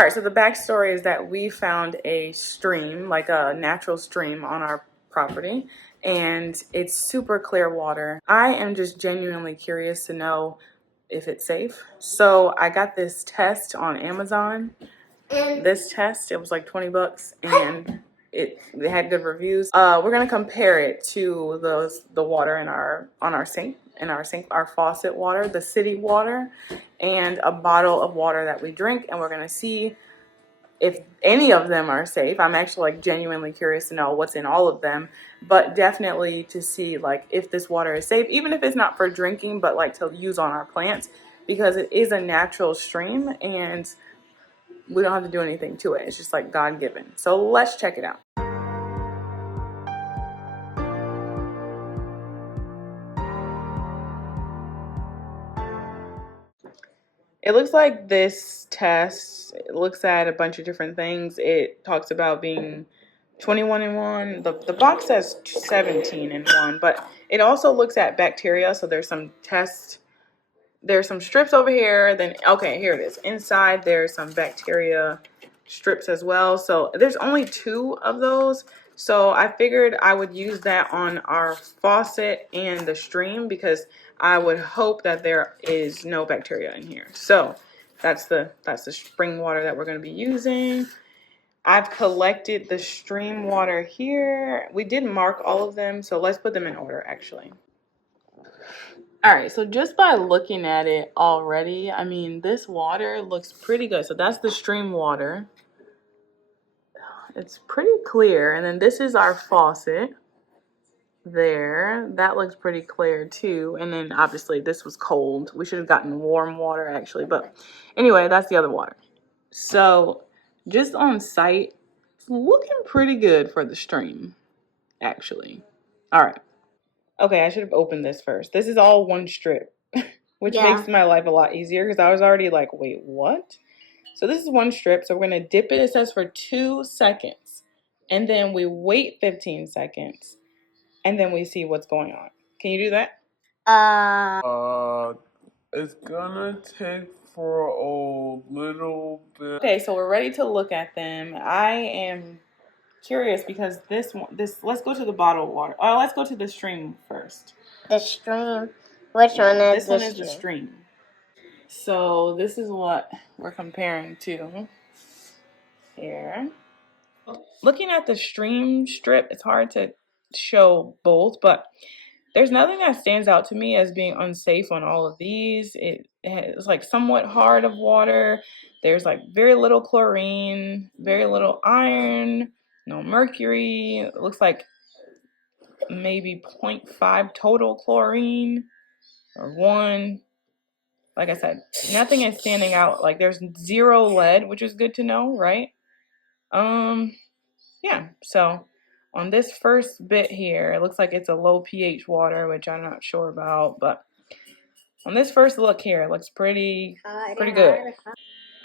All right, so the backstory is that we found a stream, like a natural stream on our property, and it's super clear water. I am just genuinely curious to know if it's safe. So I got this test on Amazon. This test, it was like 20 bucks, and they had good reviews. We're gonna compare it to the water in our sink, our faucet water, the city water, and a bottle of water that we drink, and we're gonna see if any of them are safe. I'm actually like genuinely curious to know what's in all of them, but definitely to see like if this water is safe, even if it's not for drinking, but like to use on our plants, because it is a natural stream and we don't have to do anything to it. It's just like God given. So let's check it out. It looks like this test, it looks at a bunch of different things. It talks about being 21 and 1. The box says 17 and 1, but it also looks at bacteria. So there's some tests. There's some strips over here. Then, okay, here it is. Inside, there's some bacteria strips as well. So there's only 2 of those. So I figured I would use that on our faucet and the stream because I would hope that there is no bacteria in here. So that's the spring water that we're going to be using. I've collected the stream water here. We did mark all of them, so let's put them in order actually. All right, so just by looking at it already, I mean, this water looks pretty good. So that's the stream water. It's pretty clear. And then this is our faucet there. That looks pretty clear too. And then obviously this was cold. We should have gotten warm water actually. But anyway, that's the other water. So just on site, it's looking pretty good for the stream, actually. All right. Okay, I should have opened this first. This is all one strip, which makes my life a lot easier because I was already like, wait, what? So this is one strip. So we're going to dip it, it says for 2 seconds. And then we wait 15 seconds. And then we see what's going on. Can you do that? It's gonna take for a little bit. Okay, so we're ready to look at them. I am curious because this let's go to the bottled water. Oh, let's go to the stream first. The stream. Which one is this one is the stream. So this is what we're comparing to here. Looking at the stream strip, it's hard to show both, but there's nothing that stands out to me as being unsafe on all of these. It's like somewhat hard of water. There's like very little chlorine, very little iron, no mercury. It looks like maybe 0.5 total chlorine or 1. Like I said, nothing is standing out. Like there's 0 lead, which is good to know, right? Yeah, so on this first bit here, it looks like it's a low pH water, which I'm not sure about, but on this first look here, it looks pretty good.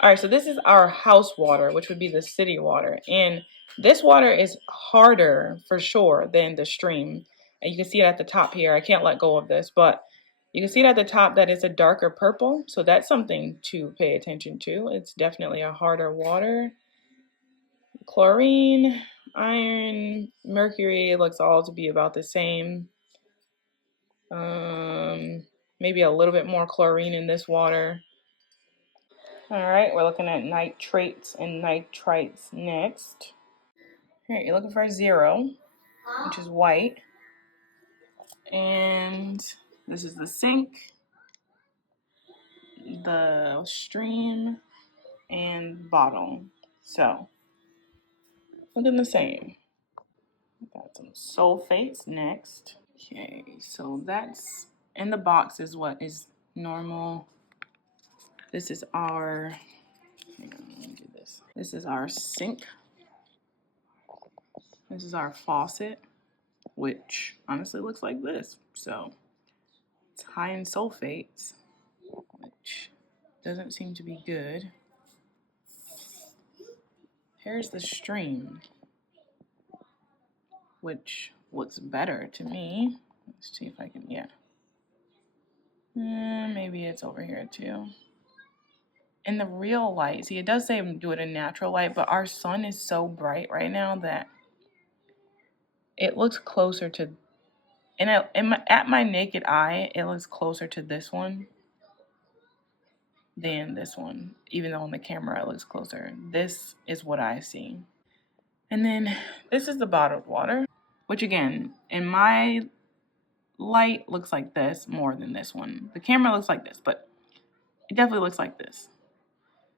All right, so this is our house water, which would be the city water, and this water is harder for sure than the stream. And you can see it at the top here. I can't let go of this, but you can see it at the top that it's a darker purple, so that's something to pay attention to. It's definitely a harder water. Chlorine, iron, mercury looks all to be about the same. Maybe a little bit more chlorine in this water. All right, we're looking at nitrates and nitrites next. Here, you're looking for 0, which is white. And this is the sink, the stream, and bottle. So, looking the same. Got some sulfates next. Okay, so that's in the box is what is normal. This is our, hang on, let me do this. This is our sink. This is our faucet, which honestly looks like this. So it's high in sulfates, which doesn't seem to be good. Here's the stream, which looks better to me. Let's see if I can, yeah. Maybe it's over here too. in the real light, see, it does say do it in natural light, but our sun is so bright right now that it looks closer to, at my naked eye, it looks closer to this one than this one, even though on the camera it looks closer. This is what I see. And then this is the bottled water, which again, in my light looks like this more than this one. The camera looks like this, but it definitely looks like this.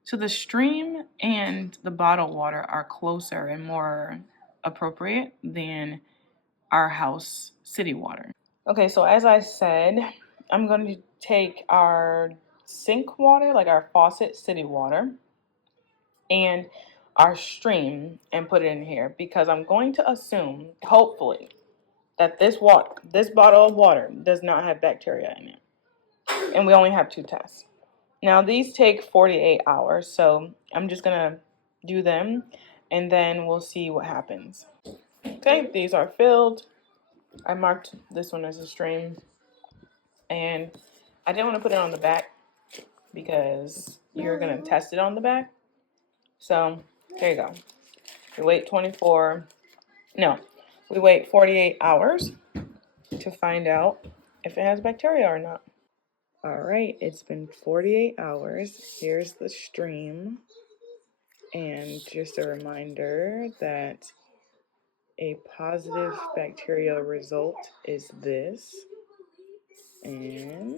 So the stream and the bottled water are closer and more appropriate than our house city water. Okay, so as I said, I'm going to take our sink water, like our faucet city water, and our stream and put it in here because I'm going to assume, hopefully, that this bottle of water does not have bacteria in it. And we only have 2 tests. Now these take 48 hours, so I'm just gonna do them and then we'll see what happens. Okay, these are filled. I marked this one as a stream, and I didn't want to put it on the back because you're gonna test it on the back. So there you go. We wait 48 hours to find out if it has bacteria or not. All right, it's been 48 hours. Here's the stream. And just a reminder that a positive bacterial result is this. And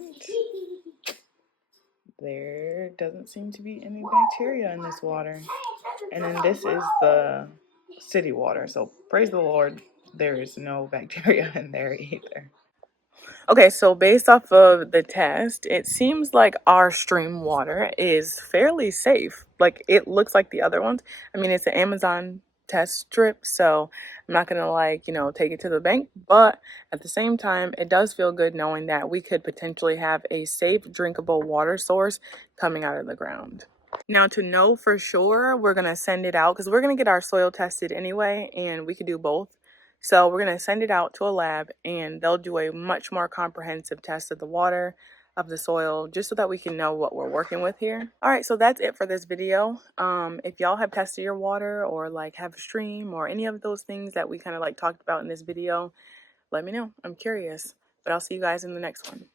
there doesn't seem to be any bacteria in this water. And then this is the city water. So praise the Lord, there is no bacteria in there either. Okay, so based off of the test, it seems like our stream water is fairly safe. Like, it looks like the other ones. I mean, it's an Amazon test strip, so I'm not gonna take it to the bank, but at the same time, it does feel good knowing that we could potentially have a safe, drinkable water source coming out of the ground. Now, to know for sure, we're gonna send it out because we're gonna get our soil tested anyway, and we could do both. So we're going to send it out to a lab and they'll do a much more comprehensive test of the water, of the soil, just so that we can know what we're working with here. All right, so that's it for this video. If y'all have tested your water or have a stream or any of those things that we kind of talked about in this video, let me know. I'm curious. But I'll see you guys in the next one.